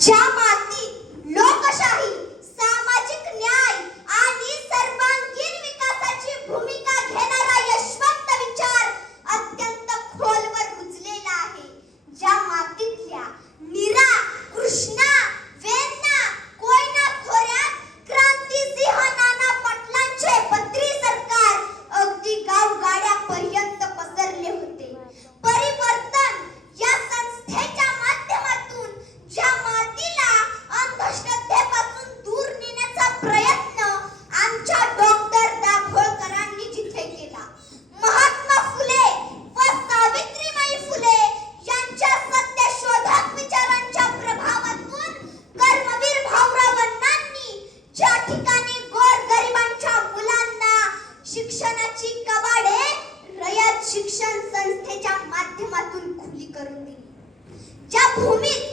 ज्या मातीत लोकशाही, सामाजिक न्याय आणि सर्वांगीण विकासाची भूमिका घेणारा यशवंत विचार अत्यंत खोलवर रुजलेला आहे, ज्या मातीतल्या नीरा, कृष्णा, वेण्णा, कोयना खोऱ्यात क्रांतिसिंह नाना पाटलांचे बद्री सरकार अगदी गावगाड्यापर्यंत पसरले होते. परिवर्तन या संस्थेच्या माध्यमातून ज्या मातीला अंधश्रद्धेपासून दूर नेण्याचा प्रयत्न आमच्या डॉक्टर दाभोळकरांनी जिथे केला, महात्मा फुले व सावित्रीबाई फुले यांच्या सत्यशोधक विचारांच्या प्रभावातून कर्मवीर भाऊराव अण्णांनी ज्या ठिकाणी गोरगरिबांच्या मुलांना शिक्षणाची कवाडे रयत शिक्षण संस्थेच्या माध्यमातून खुली करून दिली, ज्या भूमीत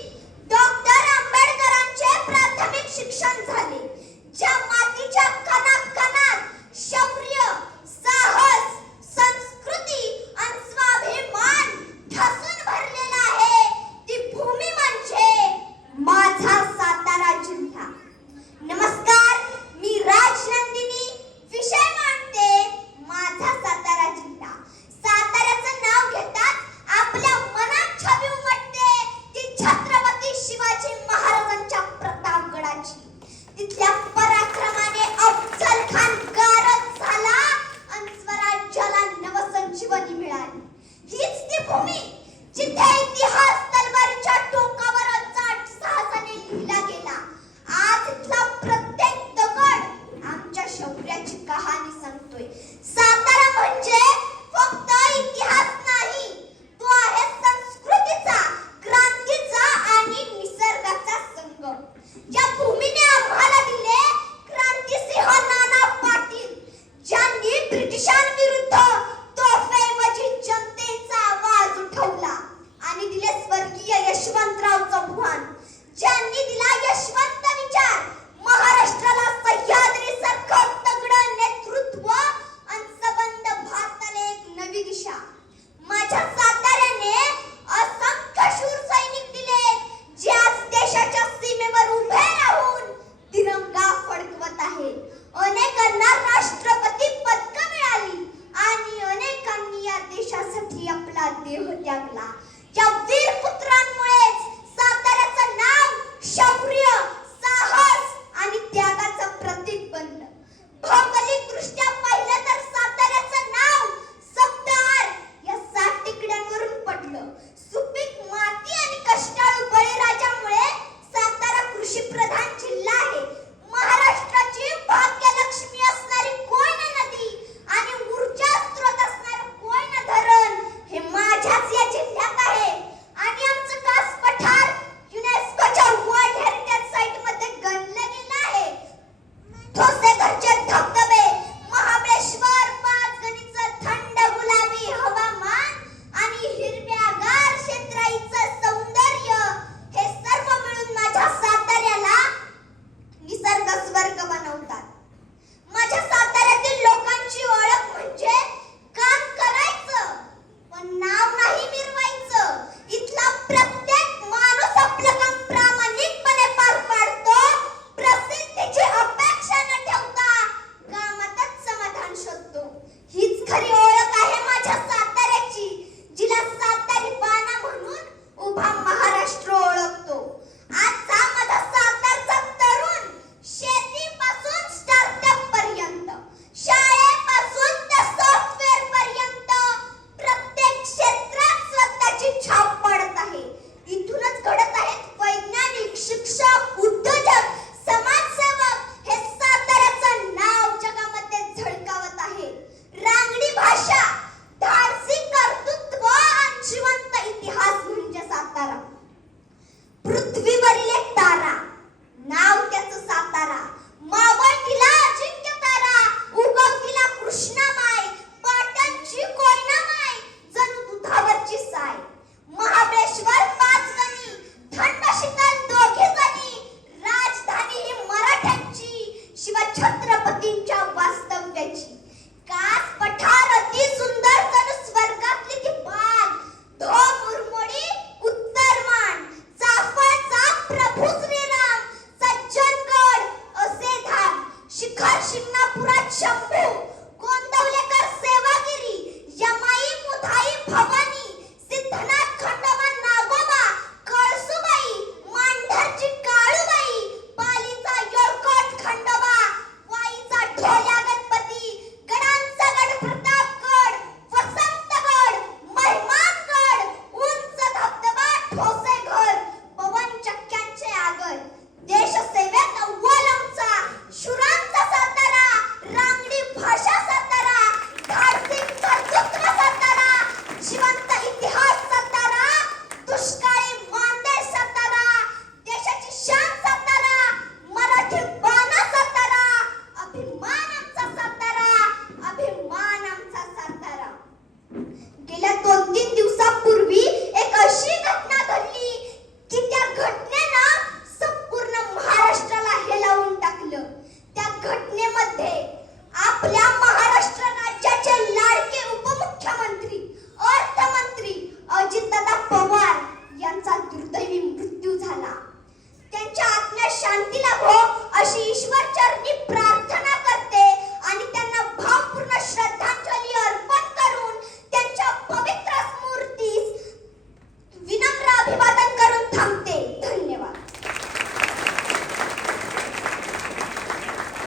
डॉक्टर आंबेडकरांचे प्राथमिक शिक्षण झाले, ज्या मातीच्या कणाकणात शौर्य, साहस, संस्कृती आणि स्वाभिमान ठसून भरलेला आहे, ती भूमी म्हणजे माझा सातारा जिल्हा. नमस्कार, मी राजनंदिनी. विषय मांडते माझा सातारा जिल्हा. साताऱ्याचं नाव घेताच आपल्या मनात छबी उमटते ती छत्रपती शिवाजी महाराजांच्या प्रतापगडाची. तिथल्या पराक्रमाने अफजल खान गारद झाला आणि स्वराज्याला नवसंजीवनी मिळाली. हीच ती भूमी जिथे इतिहास तलवारीच्या टोकावर अचाट साहसाने लिहिला गेला. आज इथला प्रत्येक दगड आमच्या शौर्याची कहाणी सांगतोय. सातारा म्हणजे फक्त इतिहास नाही, तो आहे संस्कृतीचा, क्रांतीचा आणि निसर्गाचा संगम. या भूमीने आम्हाला दिले क्रांतिसिंह नाना पाटील, ज्यांनी ब्रिटिशांविरुद्ध तोफेऐवजी जनतेचा आवाज उठवला, आणि दिले स्वर्गीय यशवंतराव चव्हाण, ज्यांनी दिला यशवंत विचार, महाराष्ट्राला सह्याद्रीसारखं तगडं नेतृत्व आणि सबंध भारताला एक नवी दिशा. माझ्या साताऱ्याने असंख्य शूर सैनिक दिले, जे आज देशाच्या सीमेवर उभे राहून तिरंगा फडकवत आहेत. अनेकांना राष्ट्रपती पदक मिळाली आणि अनेकांनी या देशासाठी आपला देह त्यागला. या वीर पुत्रांमुळेच साताऱ्याचं नाव शौर्य, साहस आणि त्यागाचं प्रतीक बनलं. भौगोलिकदृष्ट्या पाहिलं तर साताऱ्याचं नाव सप्तार या 7 टेकड्यांवरून पडलं. सुपीक माती आणि कष्टाळू बळीराजामुळे सातारा कृषीप्रधान जिल्हा आहे. महाराष्ट्राची भाग्यलक्ष्मी असणारी कोयना नदी आणि ऊर्जा स्रोत असणारं कोयना धरण हे माझ्याच या जिल्ह्यात आहे. आणि आमचं कास पठार युनेस्कोच्या वर्ल्ड हेरिटेज साइटमध्ये गणलं गेलं आहे. ठोसेघरचे धबधबे, महाबळेश्वर, पाचगणीचं थंड गुलाबी हवामान आणि हिरव्यागार क्षेत्राचं सौंदर्य हे सर्व मिळून माझ्या साताऱ्याला निसर्ग स्वर्ग बनवतात. माझ्या साताऱ्यातील लोकांची ओळख म्हणजे काम करायचं पण नाव नाही मिरवायचं. इथला प्रत्येक माणूस आपलं काम प्रामाणिकपणे पार पाडतो, प्रसिद्धीची अपेक्षा न ठेवता कामातच समाधान शोधतो. हीच खरी ओळख आहे माझ्या साताऱ्याची, जिला सातारी बाणा म्हणून उभा महाराष्ट्र ओळखतो. आजचा माझा सातारचा तरुण शेतीपासून स्टार्टअप पर्यंत, शाळेपासून ते सॉफ्टवेअर पर्यंत प्रत्येक क्षेत्रात स्वतःची छाप पाडत आहे. इथूनच घडत आहेत वैज्ञानिक, शिक्षक, उद्योजक, समाजसेवक. हे साताऱ्याचं नाव जगामध्ये झळकावत आहे. रांगडी भाषा, धाडसी कर्तृत्व आणि जिवंत इतिहास म्हणजे सातारा. पृथ्वीवरील एक